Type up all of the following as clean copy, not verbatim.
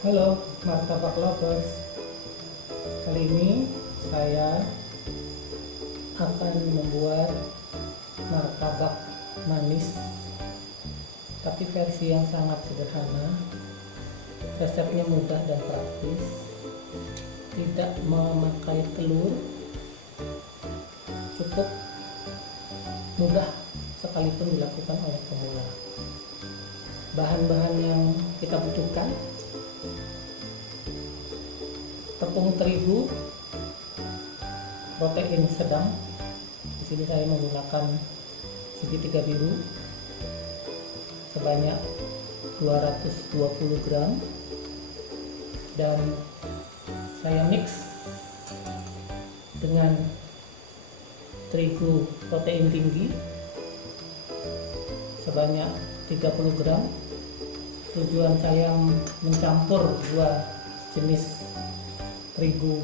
Halo martabak lovers, kali ini saya akan membuat martabak manis tapi versi yang sangat sederhana. Resepnya mudah dan praktis, tidak memakai telur, cukup mudah sekalipun dilakukan oleh pemula. Bahan-bahan yang kita butuhkan: tepung terigu protein sedang. Di sini saya menggunakan segitiga biru sebanyak 220 gram, dan saya mix dengan terigu protein tinggi sebanyak 30 gram. Tujuan saya mencampur dua jenis terigu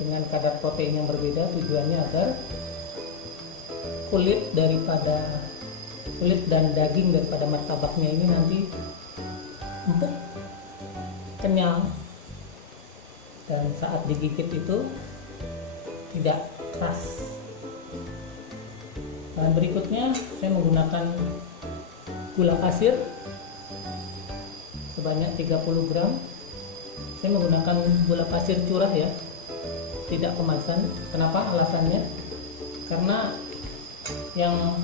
dengan kadar protein yang berbeda, tujuannya agar kulit dan daging daripada martabaknya ini nanti empuk, kenyal, dan saat digigit itu tidak keras. Bahan berikutnya, saya menggunakan gula pasir sebanyak 30 gram. Saya menggunakan gula pasir curah ya, tidak kemasan. Kenapa? Alasannya karena yang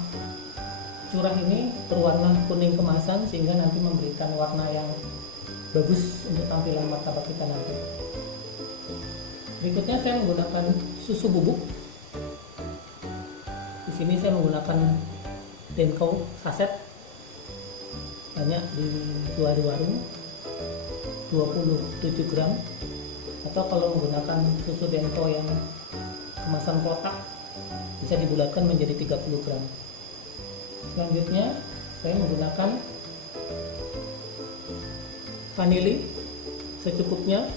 curah ini berwarna kuning kemasan, sehingga nanti memberikan warna yang bagus untuk tampilan martabak kita nanti. Berikutnya saya menggunakan susu bubuk. Di sini saya menggunakan Denko saset, banyak dijual di warung, 27 gram, atau kalau menggunakan susu Denko yang kemasan kotak bisa dibulatkan menjadi 30 gram. Selanjutnya saya menggunakan vanili secukupnya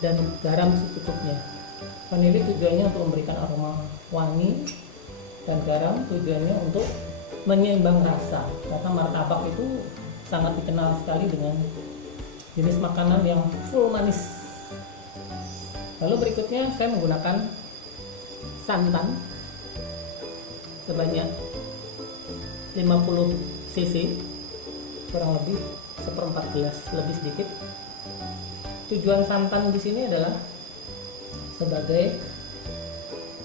dan garam secukupnya. Vanili tujuannya untuk memberikan aroma wangi, dan garam tujuannya untuk menyeimbang rasa, karena martabak itu sangat dikenal sekali dengan jenis makanan yang full manis. Lalu berikutnya saya menggunakan santan sebanyak 50 cc, kurang lebih seperempat gelas lebih sedikit. Tujuan santan di sini adalah sebagai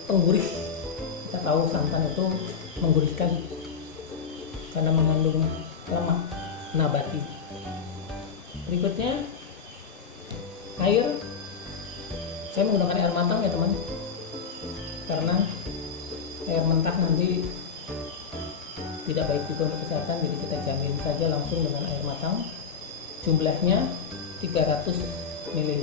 penggurih. Kita tahu santan itu menggurihkan karena mengandung lemak nabati. Berikutnya air. Saya menggunakan air matang ya teman, karena air mentah nanti tidak baik juga untuk kesehatan, jadi kita jamin saja langsung dengan air matang. Jumlahnya 300 ml.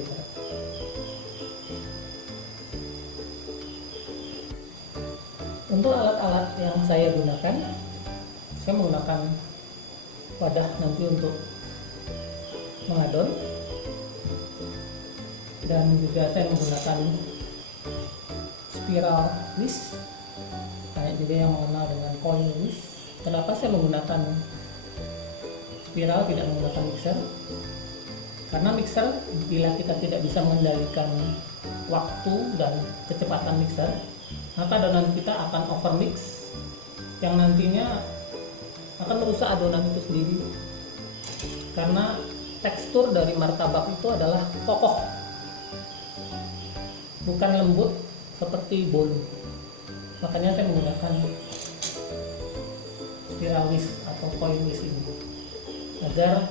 Untuk alat-alat yang saya gunakan, saya menggunakan wadah nanti untuk mengadon, dan juga saya menggunakan spiral whisk. Banyak juga yang mengenal dengan coil whisk. Kenapa saya menggunakan spiral, tidak menggunakan mixer? Karena mixer, bila kita tidak bisa mengendalikan waktu dan kecepatan mixer, maka adonan kita akan overmix, yang nantinya akan merusak adonan itu sendiri. Karena tekstur dari martabak itu adalah kokoh, bukan lembut seperti bolu. Makanya saya menggunakan spiral whisk atau coil whisk ini, agar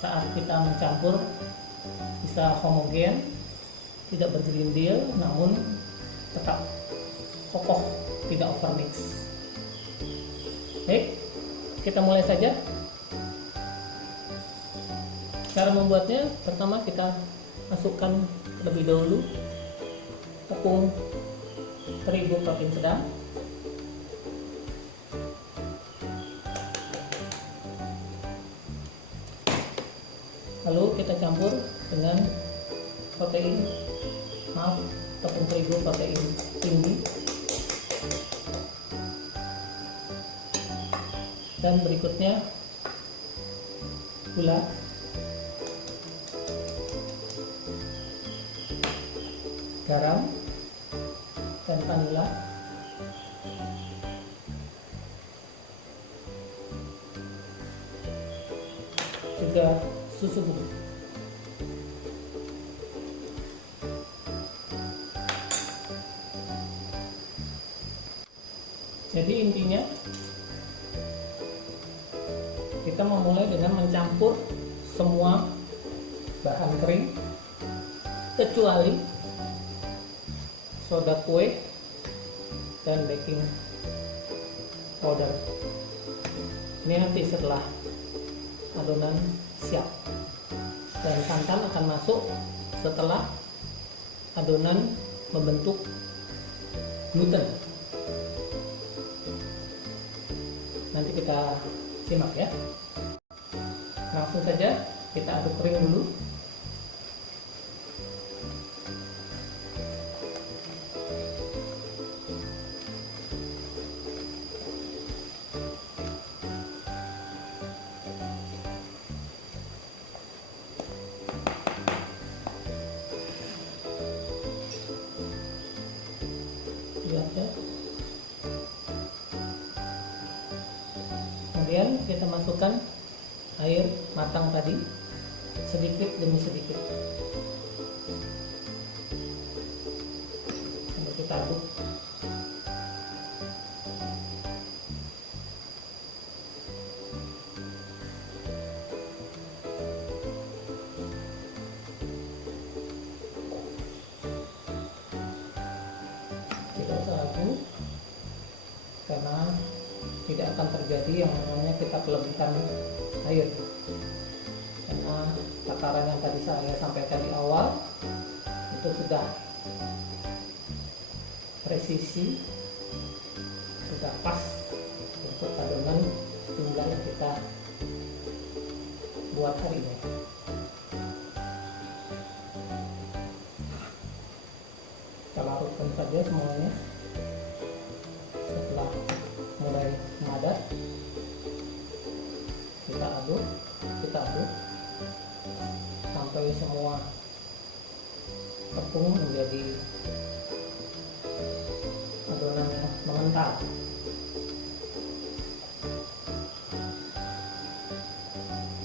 saat kita mencampur bisa homogen, tidak bergerindil, namun tetap kokoh, tidak overmix. Baik, kita mulai saja. Cara membuatnya, pertama kita masukkan terlebih dahulu tepung terigu protein sedang, lalu kita campur dengan tepung terigu protein tinggi, dan berikutnya gula, garam dan vanila, juga susu bubuk. Jadi intinya kita memulai dengan mencampur semua bahan kering kecuali soda kue dan baking powder. Ini nanti setelah adonan siap, dan santan akan masuk setelah adonan membentuk gluten. Nanti kita simak ya. Langsung saja kita aduk kering dulu. Lihat ya. Kemudian kita masukkan air matang tadi sedikit demi sedikit. Lalu kita aduk. Tidak usah aduk karena tidak akan terjadi yang namanya kita kelebihan air, karena takaran yang tadi saya sampaikan di awal itu sudah presisi, sudah pas untuk adonan jumlah yang kita buat hari ini. Kita larutkan saja semuanya. Setelah mulai memadat, kita aduk sampai semua tepung menjadi adonan yang mengental.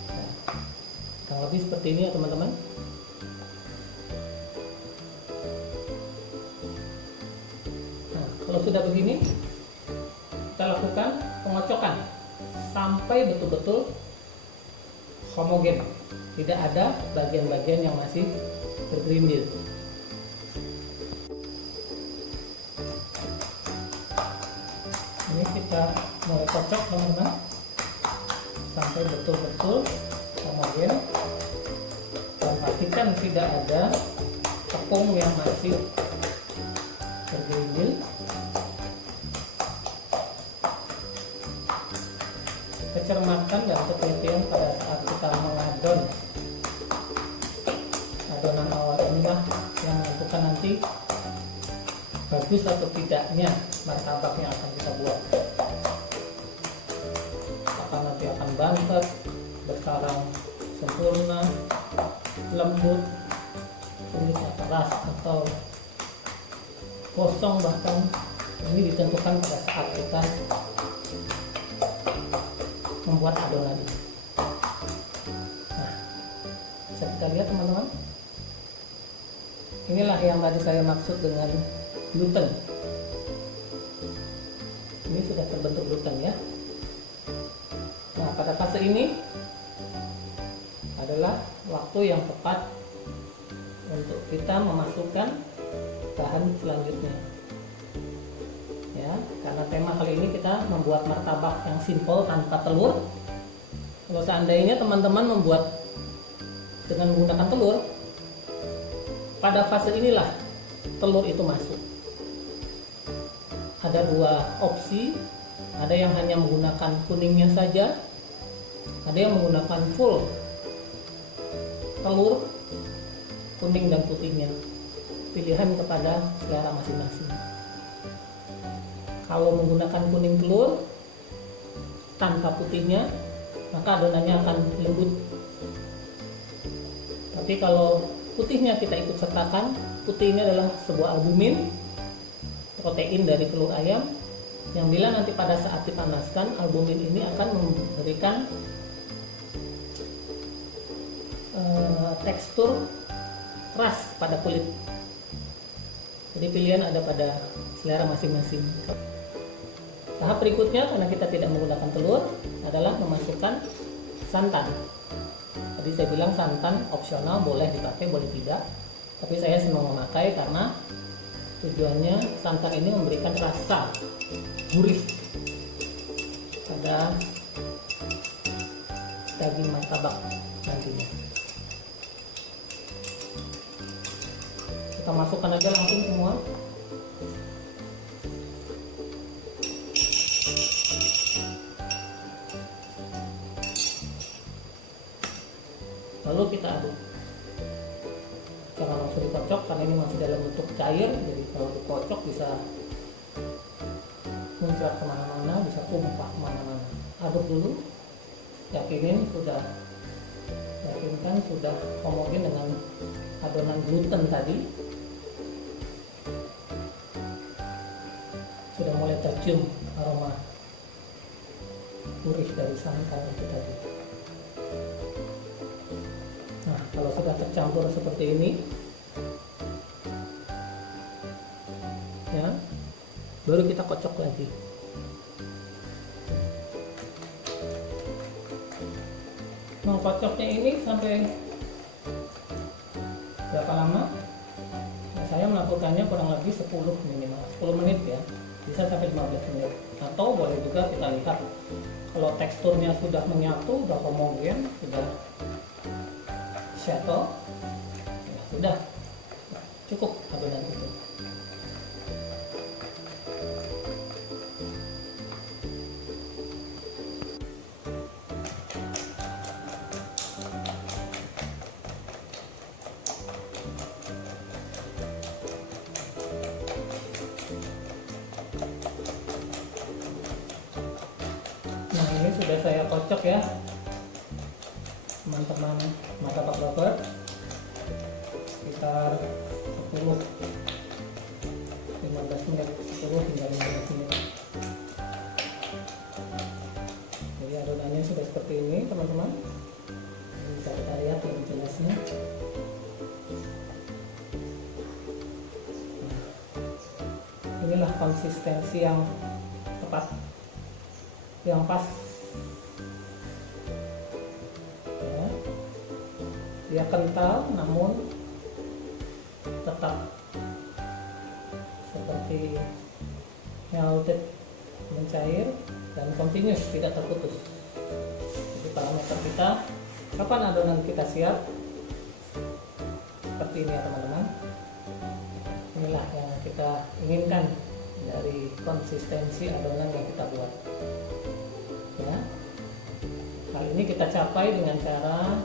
Nah, kurang lebih seperti ini ya teman-teman. Nah, kalau sudah begini, kita lakukan pengocokan sampai betul-betul homogen, tidak ada bagian-bagian yang masih bergerindil. Ini kita mulai kocok teman-teman sampai betul-betul homogen, dan pastikan tidak ada tepung yang masih bergerindil. Kecermatan dan ketelitian pada saat kita mengadon adonan awal inilah yang menentukan nanti bagus atau tidaknya martabak yang akan kita buat. Apakah nanti akan bantet, bersarang sempurna, lembut, kulitnya keras, atau kosong, bahkan ini ditentukan pada saat kita membuat adonan. Nah, bisa kita lihat teman-teman, inilah yang tadi saya maksud dengan gluten. Ini sudah terbentuk gluten ya. Nah, pada fase ini adalah waktu yang tepat untuk kita memasukkan bahan selanjutnya ya, karena tema kali ini kita membuat martabak yang simple tanpa telur. Kalau seandainya teman-teman membuat dengan menggunakan telur, pada fase inilah telur itu masuk. Ada dua opsi, ada yang hanya menggunakan kuningnya saja, ada yang menggunakan full telur, kuning dan putihnya. Pilihan kepada selera masing-masing. Kalau menggunakan kuning telur tanpa putihnya, maka adonannya akan lembut. Tapi kalau putihnya kita ikut sertakan, putih ini adalah sebuah albumin, protein dari telur ayam, yang bila nanti pada saat dipanaskan, albumin ini akan memberikan tekstur keras pada kulit. Jadi pilihan ada pada selera masing-masing. Tahap berikutnya, karena kita tidak menggunakan telur, adalah memasukkan santan. Tadi saya bilang santan opsional, boleh dipakai, boleh tidak. Tapi saya senang memakai karena tujuannya santan ini memberikan rasa gurih pada daging martabak nantinya. Kita masukkan aja langsung semua. Lalu kita aduk. Jangan langsung dikocok karena ini masih dalam bentuk cair, jadi kalau dikocok bisa muncrat kemana-mana, bisa tumpah kemana-mana. Aduk dulu, yakinkan sudah homogen dengan adonan gluten tadi. Sudah mulai tercium aroma gurih dari santan itu tadi. Nah, kalau sudah tercampur seperti ini, ya, baru kita kocok lagi. Nah, kocoknya ini sampai berapa lama? Nah, saya melakukannya kurang lebih 10 minimal 10 menit ya, bisa sampai 15 menit. Atau boleh juga kita lihat kalau teksturnya sudah menyatu, sudah homogen, sudah shadow, ya sudah cukup adonan itu. Nah, ini sudah saya kocok ya, teman-teman martabak lover, sekitar 10-15 menit, 10 hingga 15 menit. Jadi adonannya sudah seperti ini teman-teman, bisa kita lihat lebih jelasnya. Inilah konsistensi yang tepat, yang pas. Dia kental namun tetap seperti melted, mencair dan continuous, tidak terputus. Jadi parameter kita kapan adonan kita siap seperti ini ya teman-teman. Inilah yang kita inginkan dari konsistensi adonan yang kita buat ya. Kali ini kita capai dengan cara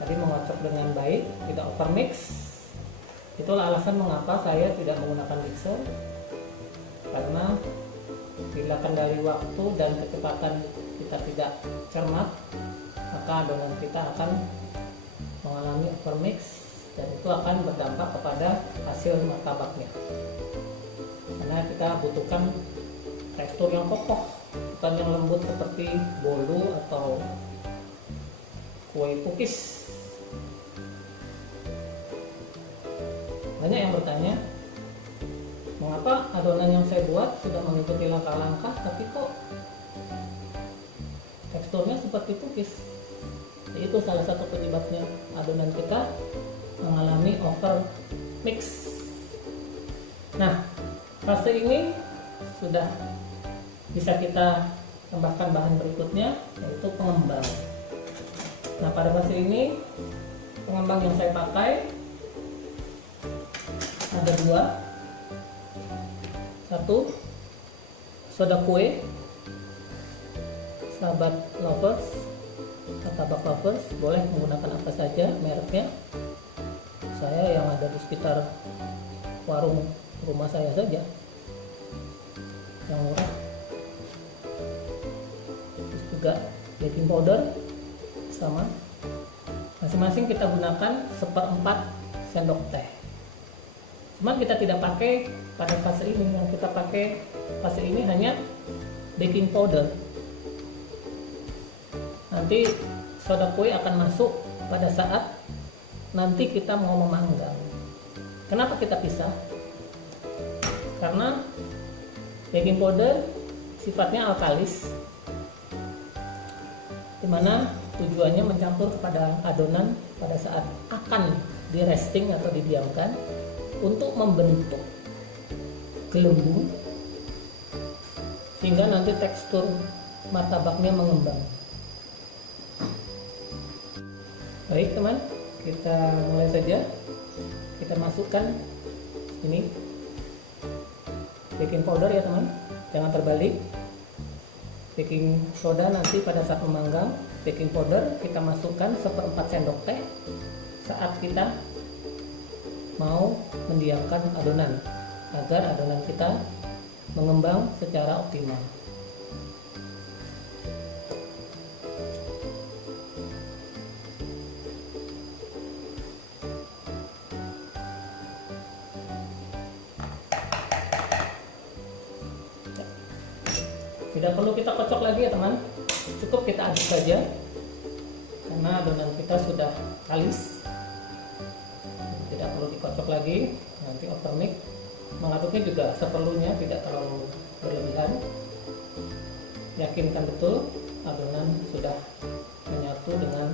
tadi mengocok dengan baik, tidak overmix. Itulah alasan mengapa saya tidak menggunakan mixer, karena bila kendali waktu dan kecepatan kita tidak cermat, maka adonan kita akan mengalami overmix dan itu akan berdampak kepada hasil martabaknya. Karena kita butuhkan tekstur yang kokoh, bukan yang lembut seperti bolu atau kue pukis. Banyak yang bertanya, mengapa adonan yang saya buat sudah mengikuti langkah-langkah tapi kok teksturnya seperti pukis? Itu salah satu penyebabnya, adonan kita mengalami over mix. Nah, fase ini sudah bisa kita tambahkan bahan berikutnya, yaitu pengembang. Nah, pada fase ini pengembang yang saya pakai ada 2. 1, soda kue. Sahabat lovers, martabak lovers boleh menggunakan apa saja mereknya. Saya yang ada di sekitar warung rumah saya saja yang murah. Terus juga baking powder sama, masing-masing kita gunakan 1/4 sendok teh. Cuma kita tidak pakai pada fase ini. Yang kita pakai fase ini hanya baking powder. Nanti soda kue akan masuk pada saat nanti kita mau memanggang. Kenapa kita pisah? Karena baking powder sifatnya alkalis, dimana tujuannya mencampur kepada adonan pada saat akan di resting atau didiamkan untuk membentuk gelembung sehingga nanti tekstur martabaknya mengembang. Baik teman, kita mulai saja. Kita masukkan ini baking powder ya teman, jangan terbalik. Baking soda nanti pada saat memanggang, baking powder kita masukkan 1/4 sendok teh saat kita mau mendiamkan adonan agar adonan kita mengembang secara optimal. Tidak perlu kita kocok lagi ya teman, cukup kita aduk saja karena adonan kita sudah kalis. Tidak perlu dikocok lagi, nanti overmix. Mengaduknya juga seperlunya, tidak terlalu berlebihan. Yakinkan betul adonan sudah menyatu dengan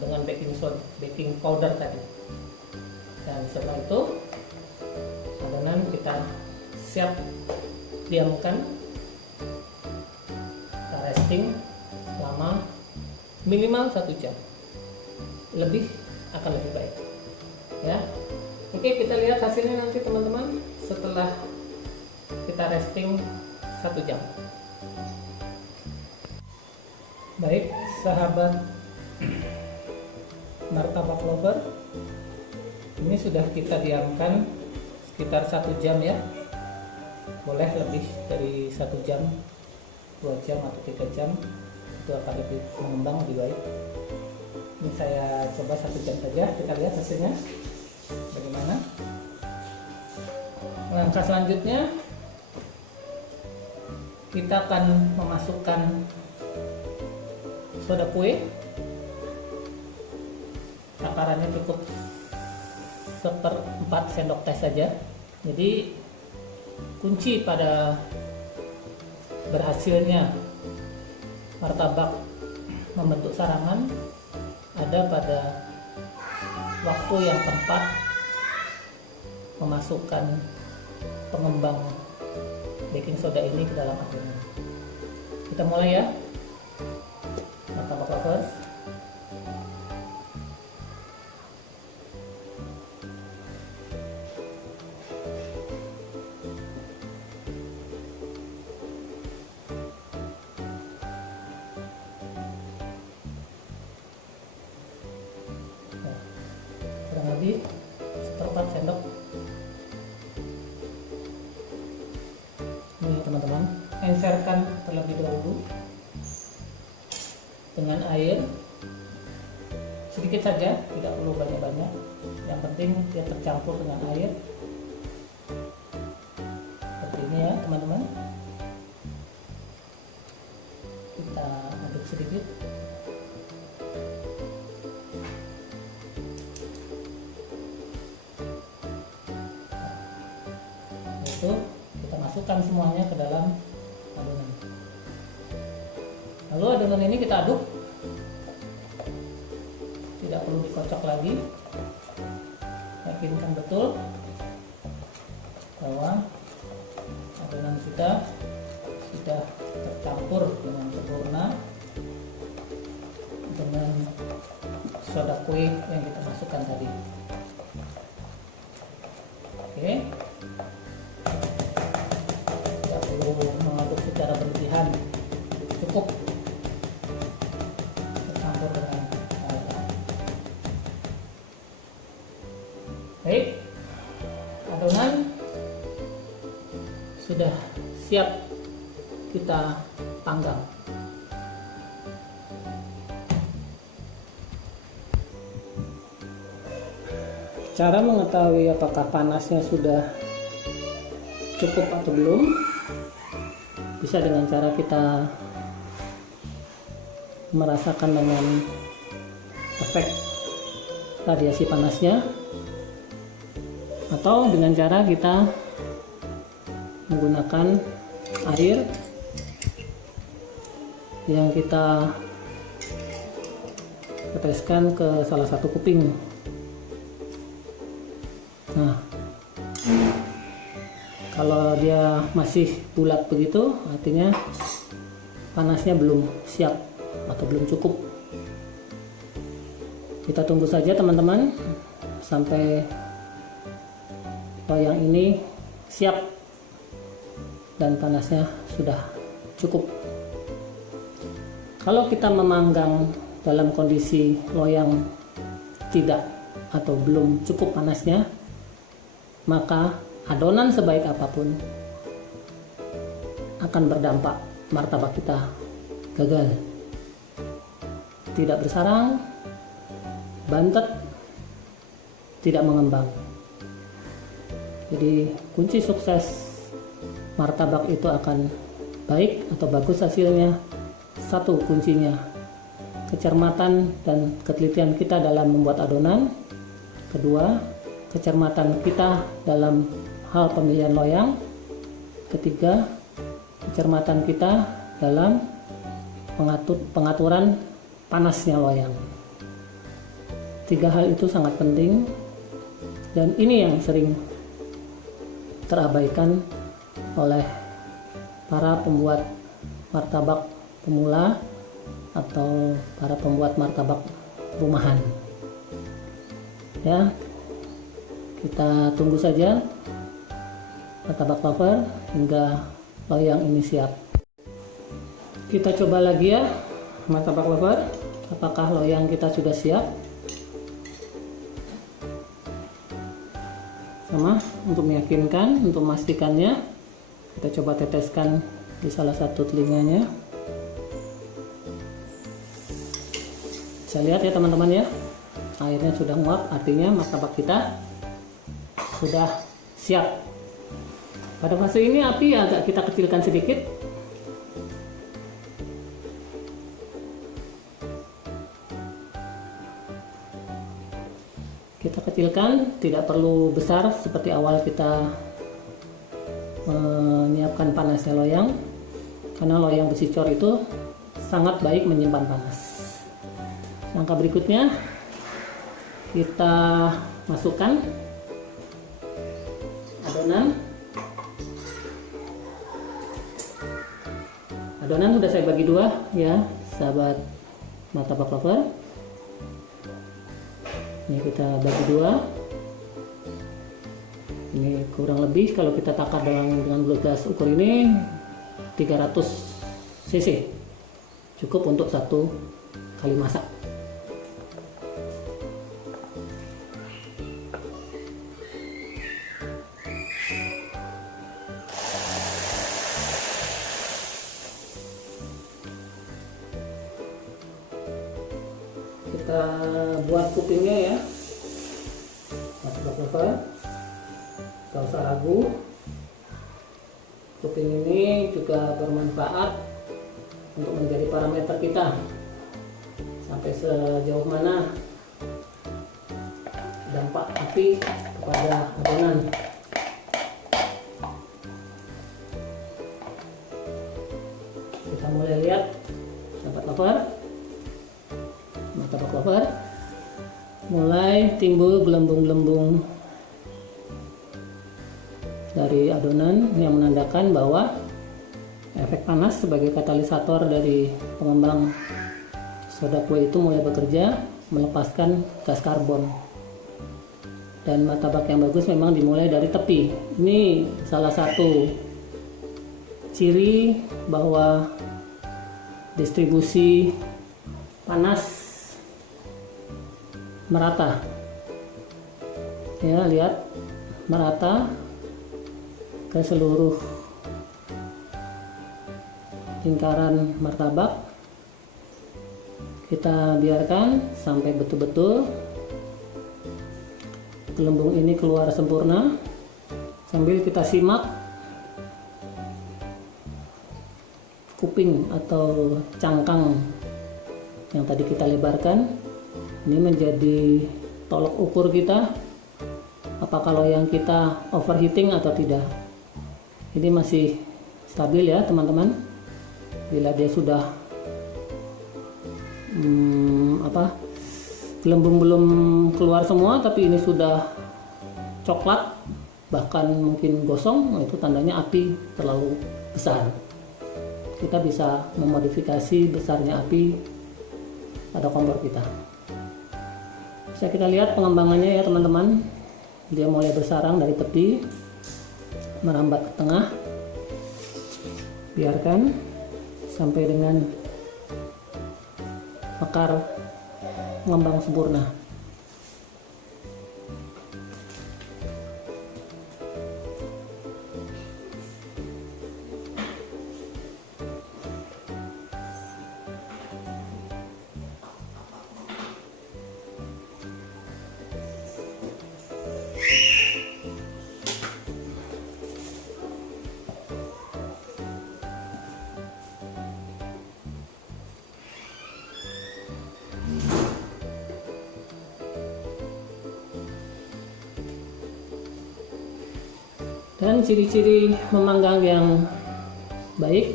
dengan baking powder tadi. Dan setelah itu adonan kita siap diamkan, kita resting selama minimal 1 jam, lebih akan lebih baik ya. Oke, kita lihat hasilnya nanti teman-teman setelah kita resting 1 jam. Baik sahabat martabak lover, ini sudah kita diamkan sekitar 1 jam ya, boleh lebih dari 1 jam, 2 jam atau 3 jam, itu akan lebih mengembang, lebih baik. Ini saya coba 1 jam saja, kita lihat hasilnya bagaimana. Langkah selanjutnya kita akan memasukkan soda kue. Takarannya cukup 1/4 sendok teh saja. Jadi kunci pada berhasilnya martabak membentuk sarangan ada pada waktu yang tepat memasukkan pengembang baking soda ini ke dalam adonan. Kita mulai ya, martabak lovers. Kurang lebih 1/4 sendok. Ini teman-teman, encerkan terlebih dahulu dengan air sedikit saja, tidak perlu banyak-banyak. Yang penting dia tercampur dengan air seperti ini ya teman-teman. Kita aduk sedikit. Itu kita masukkan semuanya ke dalam adonan. Lalu adonan ini kita aduk, tidak perlu dikocok lagi. Yakinkan betul bahwa adonan kita sudah tercampur dengan sempurna dengan soda kue yang kita masukkan tadi. Oke, tidak perlu mengaduk secara berlebihan, cukup tercampur dengan air. Baik, adonan sudah siap kita panggang. Cara mengetahui apakah panasnya sudah cukup atau belum bisa dengan cara kita merasakan dengan efek radiasi panasnya, atau dengan cara kita menggunakan air yang kita teteskan ke salah satu kuping. Nah, kalau dia masih bulat begitu, artinya panasnya belum siap atau belum cukup. Kita tunggu saja teman-teman sampai loyang ini siap dan panasnya sudah cukup. Kalau kita memanggang dalam kondisi loyang tidak atau belum cukup panasnya, maka adonan sebaik apapun akan berdampak martabak kita gagal, tidak bersarang, bantet, tidak mengembang. Jadi kunci sukses martabak itu akan baik atau bagus hasilnya, satu kuncinya kecermatan dan ketelitian kita dalam membuat adonan. Kedua, kecermatan kita dalam hal pemilihan loyang. Ketiga, kecermatan kita dalam pengaturan panasnya loyang. Tiga hal itu sangat penting, dan ini yang sering terabaikan oleh para pembuat martabak pemula atau para pembuat martabak rumahan. Ya, kita tunggu saja martabak lover hingga loyang ini siap. Kita coba lagi ya martabak lover, apakah loyang kita sudah siap. Sama, untuk meyakinkan, untuk memastikannya, kita coba teteskan di salah satu telinganya. Bisa lihat ya teman-teman ya, airnya sudah menguap, artinya martabak kita sudah siap. Pada fase ini api agak kita kecilkan sedikit. Kita kecilkan, tidak perlu besar seperti awal kita menyiapkan panasnya loyang, karena loyang besi cor itu sangat baik menyimpan panas. Langkah berikutnya kita masukkan adonan. Adonan sudah saya bagi dua ya sahabat martabak lover. Ini kita bagi dua. Ini kurang lebih kalau kita takar dengan gelas ukur ini 300 cc, cukup untuk satu kali masak. Kita buat kupingnya ya martabak lover, gak usah ragu, kuping ini juga bermanfaat untuk menjadi parameter kita sampai sejauh mana dampak api kepada adonan. Kita mulai lihat sahabat lover, martabak lover mulai timbul gelembung-gelembung dari adonan yang menandakan bahwa efek panas sebagai katalisator dari pengembang soda kue itu mulai bekerja, melepaskan gas karbon. Dan martabak yang bagus memang dimulai dari tepi. Ini salah satu ciri bahwa distribusi panas merata ya, lihat merata ke seluruh lingkaran martabak. Kita biarkan sampai betul-betul gelembung ini keluar sempurna sambil kita simak kuping atau cangkang yang tadi kita lebarkan. Ini menjadi tolok ukur kita apakah loyang kita overheating atau tidak. Ini masih stabil ya teman-teman. Bila dia sudah gelembung belum keluar semua tapi ini sudah coklat bahkan mungkin gosong, itu tandanya api terlalu besar. Kita bisa memodifikasi besarnya api pada kompor kita. Bisa kita lihat pengembangannya ya teman-teman. Dia mulai bersarang dari tepi merambat ke tengah. Biarkan sampai dengan mekar mengembang sempurna. Dan ciri-ciri memanggang yang baik,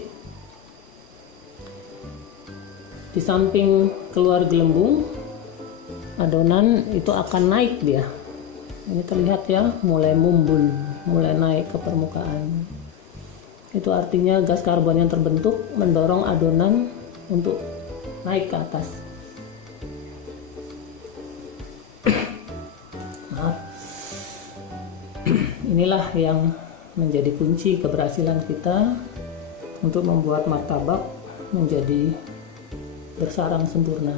di samping keluar gelembung, adonan itu akan naik dia. Ini terlihat ya, mulai mumbul, mulai naik ke permukaan. Itu artinya gas karbon yang terbentuk mendorong adonan untuk naik ke atas. Maaf. Inilah yang menjadi kunci keberhasilan kita untuk membuat martabak menjadi bersarang sempurna.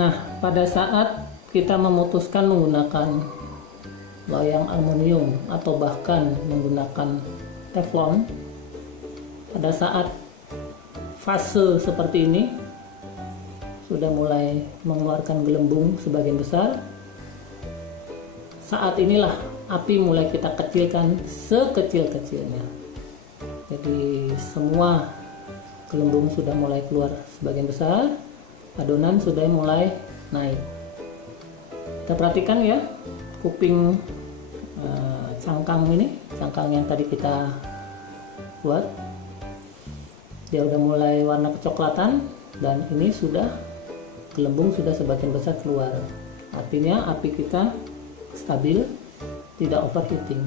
Nah, pada saat kita memutuskan menggunakan loyang aluminium atau bahkan menggunakan teflon, pada saat fase seperti ini sudah mulai mengeluarkan gelembung sebagian besar, saat inilah api mulai kita kecilkan sekecil-kecilnya. Jadi semua gelembung sudah mulai keluar sebagian besar, adonan sudah mulai naik. Kita perhatikan ya, kuping cangkang ini, cangkang yang tadi kita buat, dia udah mulai warna kecoklatan dan ini sudah gelembung sudah sebagian besar keluar. Artinya api kita stabil, tidak overheating.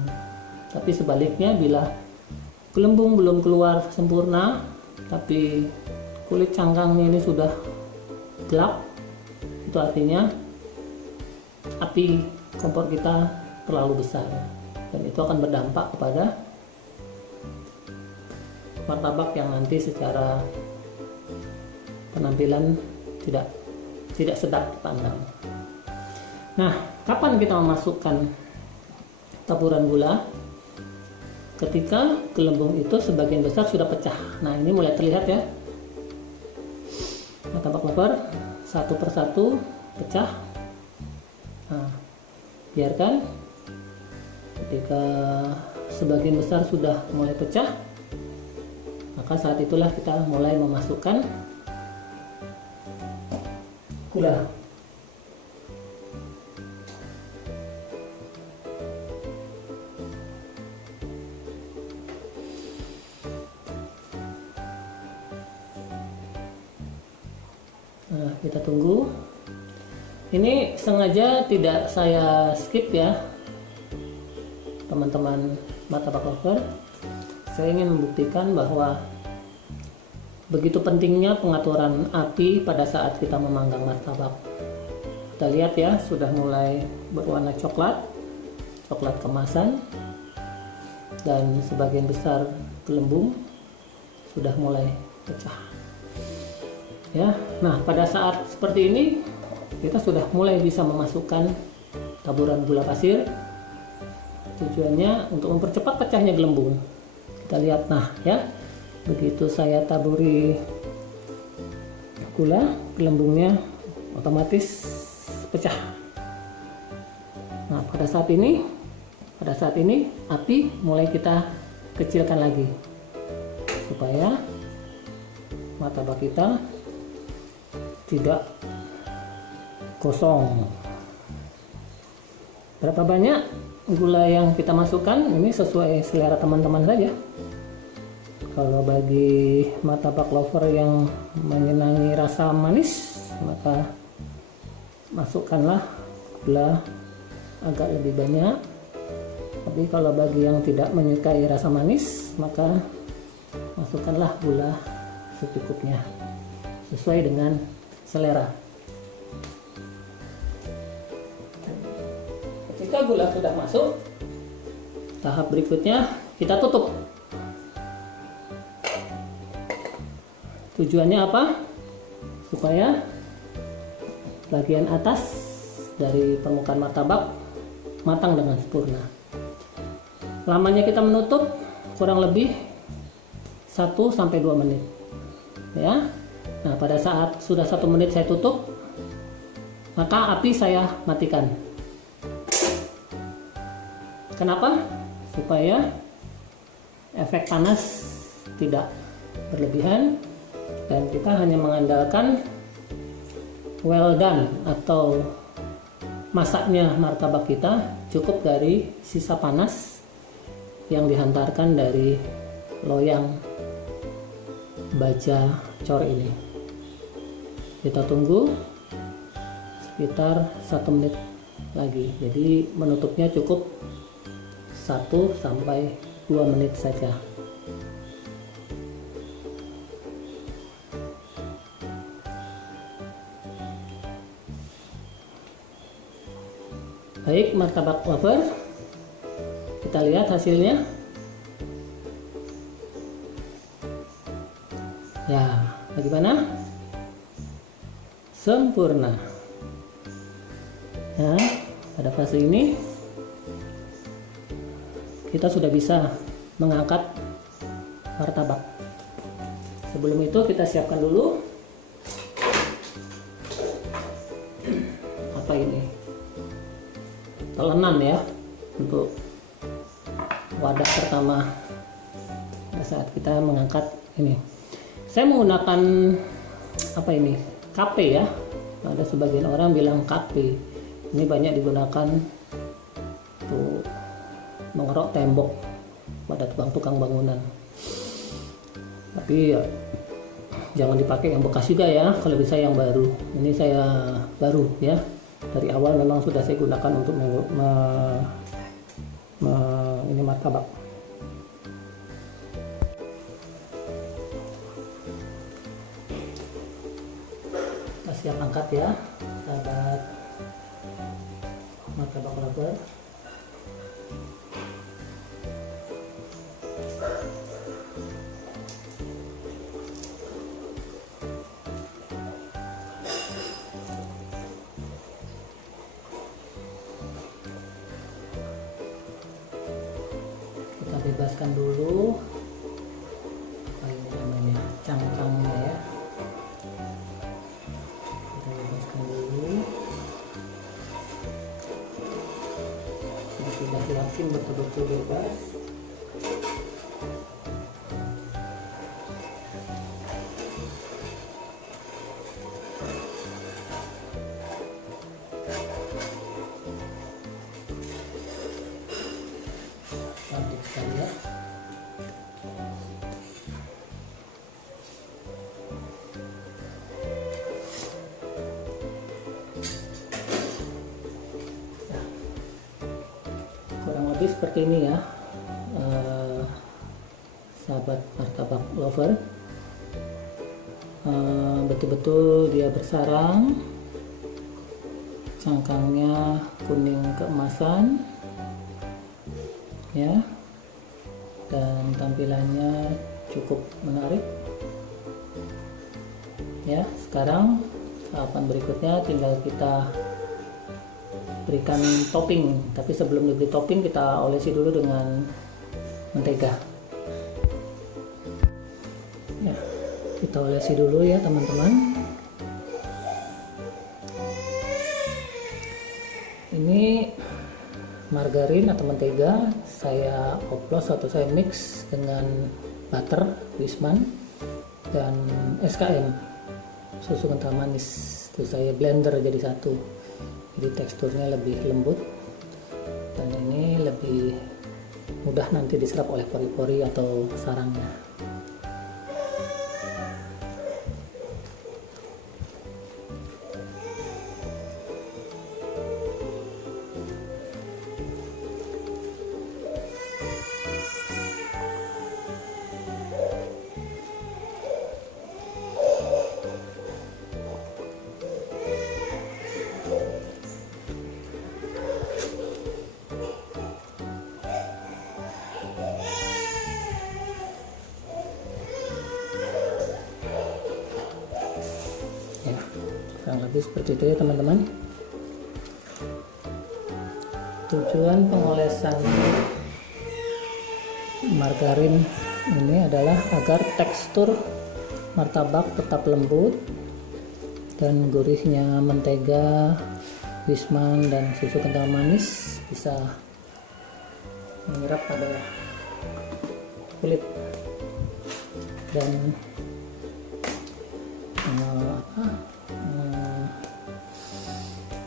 Tapi sebaliknya bila gelembung belum keluar sempurna tapi kulit cangkangnya ini sudah gelap, itu artinya api kompor kita terlalu besar dan itu akan berdampak kepada martabak yang nanti secara penampilan tidak sedap dipandang. Nah, kapan kita memasukkan taburan gula? Ketika gelembung itu sebagian besar sudah pecah. Nah, ini mulai terlihat ya. Martabak lover satu persatu pecah. Nah, biarkan ketika sebagian besar sudah mulai pecah, maka saat itulah kita mulai memasukkan gula. Nah, kita tunggu. Ini sengaja tidak saya skip ya, teman-teman martabak lover. Saya ingin membuktikan bahwa begitu pentingnya pengaturan api pada saat kita memanggang martabak. Kita lihat ya, sudah mulai berwarna coklat kemasan, dan sebagian besar gelembung sudah mulai pecah. Ya, nah pada saat seperti ini kita sudah mulai bisa memasukkan taburan gula pasir. Tujuannya untuk mempercepat pecahnya gelembung. Kita lihat, nah ya, begitu saya taburi gula, gelembungnya otomatis pecah. Nah, pada saat ini api mulai kita kecilkan lagi supaya martabak kita tidak gosong. Berapa banyak gula yang kita masukkan ini sesuai selera teman-teman saja. Kalau bagi martabak lover yang menyenangi rasa manis, maka masukkanlah gula agak lebih banyak. Tapi kalau bagi yang tidak menyukai rasa manis, maka masukkanlah gula secukupnya sesuai dengan selera. Ketika gula sudah masuk, tahap berikutnya kita tutup. Tujuannya apa? Supaya bagian atas dari permukaan martabak matang dengan sempurna. Lamanya kita menutup kurang lebih 1-2 menit. Ya. Nah, pada saat sudah 1 menit saya tutup, maka api saya matikan. Kenapa? Supaya efek panas tidak berlebihan dan kita hanya mengandalkan well done atau masaknya martabak kita cukup dari sisa panas yang dihantarkan dari loyang baja cor ini. Kita tunggu sekitar 1 menit lagi. Jadi menutupnya cukup 1-2 menit saja. Baik, martabak lover, kita lihat hasilnya. Ya, bagaimana? Sempurna. Nah, pada fase ini kita sudah bisa mengangkat martabak. Sebelum itu kita siapkan dulu apa ini? Telenan ya, untuk wadah pertama pada saat kita mengangkat ini. Saya menggunakan apa ini? KP ya. Ada sebagian orang bilang KP. Ini banyak digunakan untuk mengerok tembok pada tukang-tukang bangunan. Tapi ya, jangan dipakai yang bekas juga ya, kalau bisa yang baru. Ini saya baru ya. Dari awal memang sudah saya gunakan untuk ini martabak. Kita siap angkat ya, sahabat martabak lover. Bebaskan dulu apa ini namanya, cangkangnya ya. Kita bebaskan dulu. Ini sudah yakin betul-betul bebas. Cantik sekali ya. Kurang lebih seperti ini ya, sahabat martabak lover. Betul-betul dia bersarang, cangkangnya kuning keemasan ya, dan tampilannya cukup menarik ya. Sekarang tahapan berikutnya tinggal kita berikan topping, tapi sebelum diberi topping kita olesi dulu dengan mentega ya. Kita olesi dulu ya teman-teman. margarin atau mentega, saya oplos atau saya mix dengan butter Wisman dan SKM susu kental manis. Itu saya blender jadi satu, jadi teksturnya lebih lembut dan ini lebih mudah nanti diserap oleh pori-pori atau sarangnya. Ya, kurang lebih seperti itu ya teman-teman. Tujuan pengolesan margarin ini adalah agar tekstur martabak tetap lembut dan gurihnya mentega Wisman dan susu kental manis bisa menyerap pada kulit dan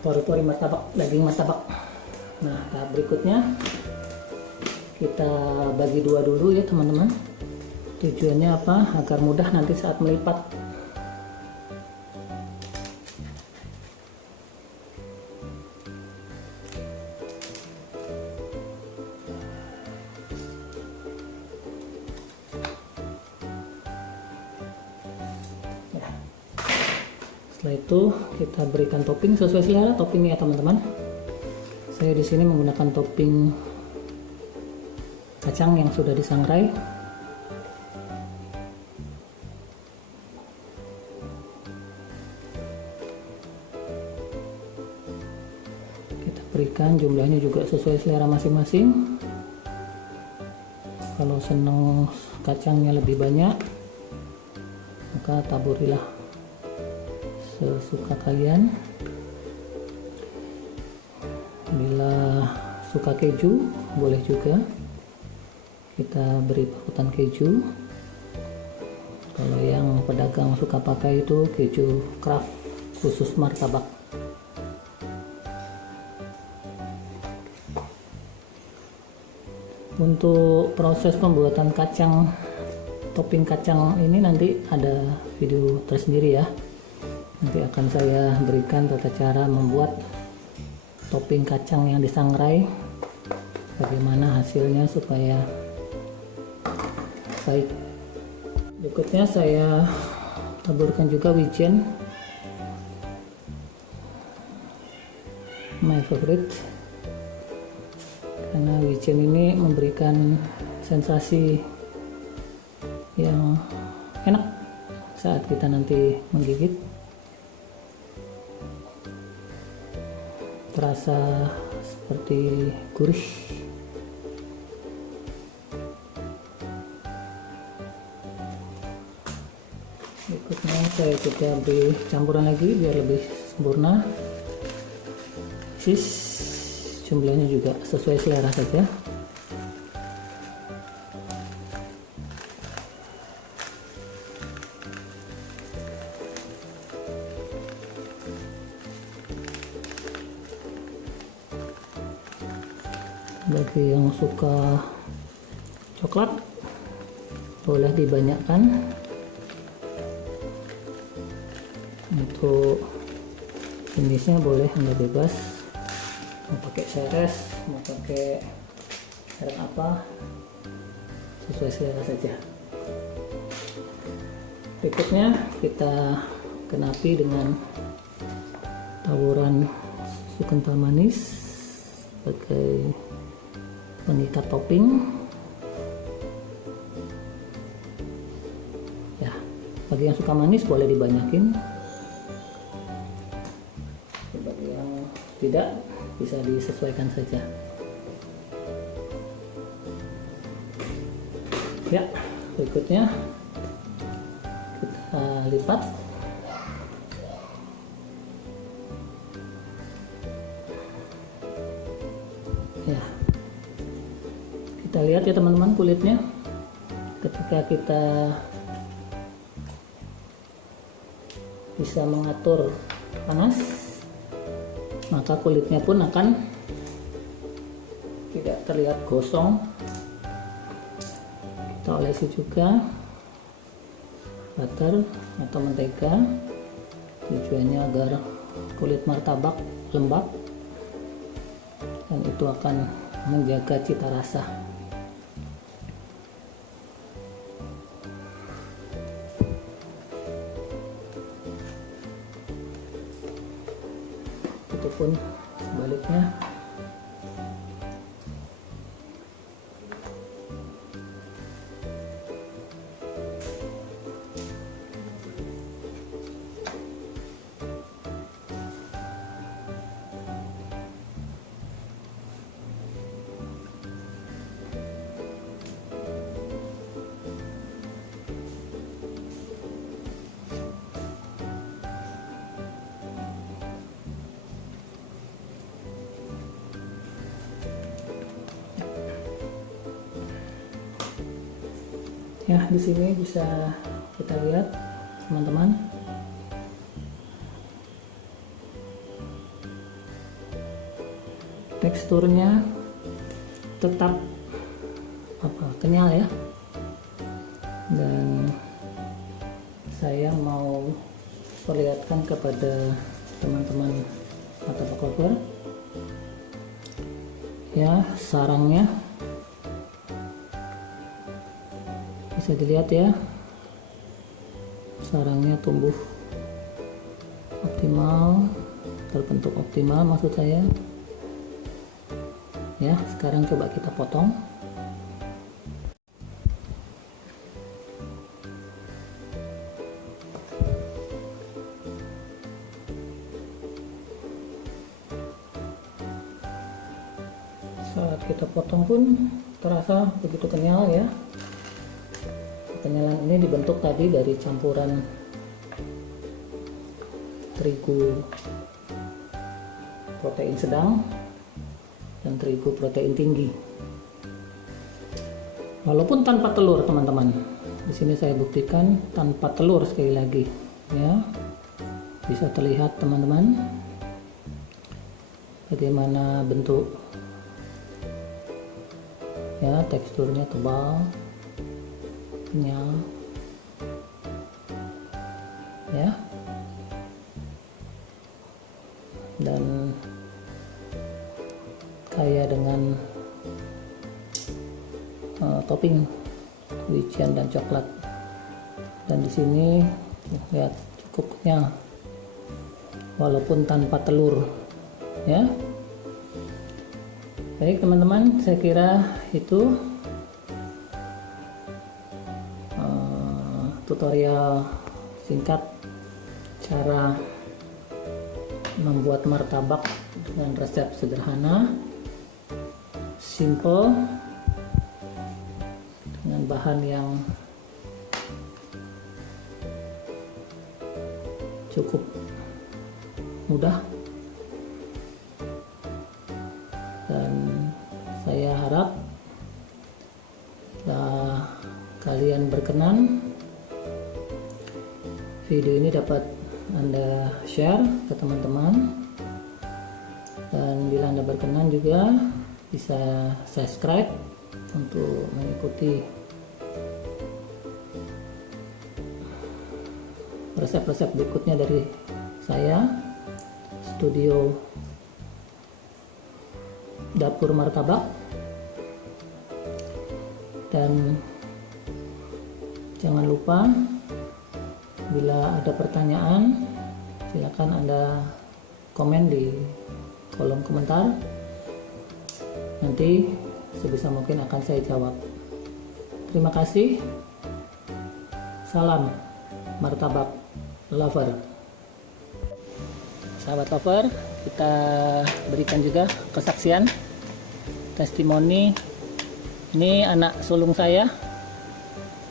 pori-pori martabak, daging martabak. Nah, tahap berikutnya kita bagi dua dulu ya teman-teman. Tujuannya apa? Agar mudah nanti saat melipat. Ya. Setelah itu kita berikan topping sesuai selera toppingnya teman-teman. Saya di sini menggunakan topping kacang yang sudah disangrai. Kita berikan jumlahnya juga sesuai selera masing-masing. Kalau senang kacangnya lebih banyak, maka taburilah sesuka kalian. Bila suka keju, boleh juga kita beri parutan keju. Kalau yang pedagang suka pakai itu keju Kraft khusus martabak. Untuk proses pembuatan kacang, topping kacang ini nanti ada video tersendiri ya. Nanti akan saya berikan tata cara membuat topping kacang yang disangrai, bagaimana hasilnya supaya baik. Berikutnya saya taburkan juga wijen, my favorite, karena wijen ini memberikan sensasi yang enak saat kita nanti menggigit. Terasa seperti gurih. Berikutnya saya juga beri campuran lagi biar lebih sempurna. Jumlahnya juga sesuai selera saja. Bagi yang suka coklat boleh dibanyakkan. Untuk jenisnya boleh Anda bebas, mau pakai seres, mau pakai merek apa, sesuai selera saja. Berikutnya kita kenapi dengan taburan susu kental manis sebagai pengikat topping. Ya, bagi yang suka manis boleh dibanyakin, bagi yang tidak bisa disesuaikan saja. Ya, berikutnya kita lipat. Ya, lihat ya teman-teman kulitnya. Ketika kita bisa mengatur panas, maka kulitnya pun akan tidak terlihat gosong. Kita olesi juga butter atau mentega, tujuannya agar kulit martabak lembab dan itu akan menjaga cita rasa. Itu pun sebaliknya. Ya, di sini bisa kita lihat teman-teman, teksturnya tetap kenyal ya. Dan saya mau perlihatkan kepada teman-teman martabak lover ya, sarangnya bisa dilihat ya, sarangnya tumbuh optimal, terbentuk optimal maksud saya ya. Sekarang coba kita potong. Saat kita potong pun terasa begitu kenyal ya. Kenyalan ini dibentuk tadi dari campuran terigu protein sedang dan terigu protein tinggi. Walaupun tanpa telur teman-teman. Di sini saya buktikan tanpa telur sekali lagi ya. Bisa terlihat teman-teman bagaimana bentuk ya, teksturnya tebal, kenyal ya, dan kaya dengan topping wijen dan coklat. Dan di sini lihat cukup kenyal walaupun tanpa telur ya. Baik teman-teman, saya kira itu tutorial singkat cara membuat martabak dengan resep sederhana, simple, dengan bahan yang cukup mudah, dan saya harap kalian berkenan, video ini dapat Anda share ke teman-teman, dan bila Anda berkenan juga bisa subscribe untuk mengikuti resep-resep berikutnya dari saya, Studio Dapur Martabak. Dan jangan lupa, bila ada pertanyaan silakan Anda komen di kolom komentar, nanti sebisa mungkin akan saya jawab. Terima kasih. Salam martabak lover. Sahabat lover, kita berikan juga kesaksian, testimoni. Ini anak sulung saya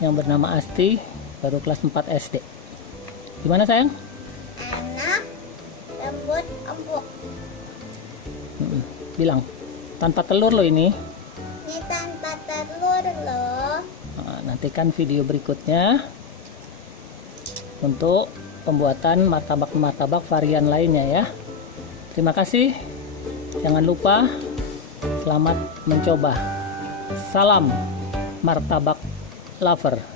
yang bernama Asti, baru kelas 4 SD. Gimana sayang? Enak, lembut, empuk. Bilang, tanpa telur loh ini. Ini tanpa telur. loh. Nah, nantikan video berikutnya untuk pembuatan martabak-martabak varian lainnya ya. Terima kasih. Jangan lupa selamat mencoba. Salam martabak lover.